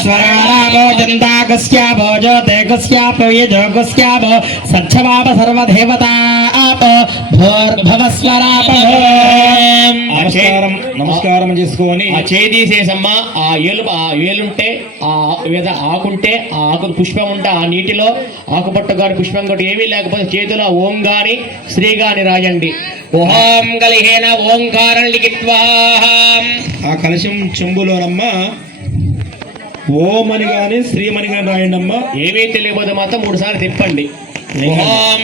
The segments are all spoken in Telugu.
स्वरारामो जन्ताकस्यापो ज्योतेकस्यापो यजोकस्यापो सच्छवाप सर्वदेवता आपो भूर्भवस्वरापो। నమస్కారం చేసుకొని ఆ చేదీసేసమ్మ ఆ ఏలుంటే ఆ మీద ఆకుంటే ఆ ఆకు పుష్పం ఉంటే ఆ నీటిలో ఆకుపట్టు గాని పుష్పం గాని ఏమీ లేకపోతే చేతిలో ఓం గాని శ్రీ గాని రాయండి. ఓం కలిహేన ఓంకారం లిఖిత్వా ఆ కలశం చెంబులోనమ్మ ఓం అని గాని శ్రీమని గాని రాయండి అమ్మ. ఏమీ తెలియకపోతే మాత్రం 3 సార్లు తిప్పండి. ఓం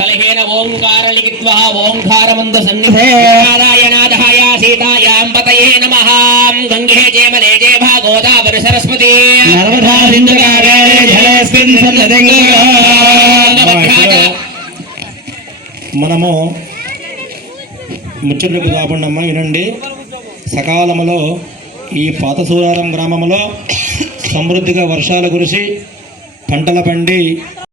కలిహేన ఓంకారం లిఖిత్వా ఓంకారమందు సన్నిధే నారాయణాధాయ సీతాయాం పతయే నమః. గంగే జయమలే జయ భాగోదావరి సరస్వతి నర్మదా సింధుకారే జలేస్మిన్ సన్నదింగ. మనము ముచ్చట్లకు కాకుండా వినండి. సకాలంలో ఈ పాతసూరారం గ్రామంలో సమృద్ధిగా వర్షాలు కురిసి పంటల పండి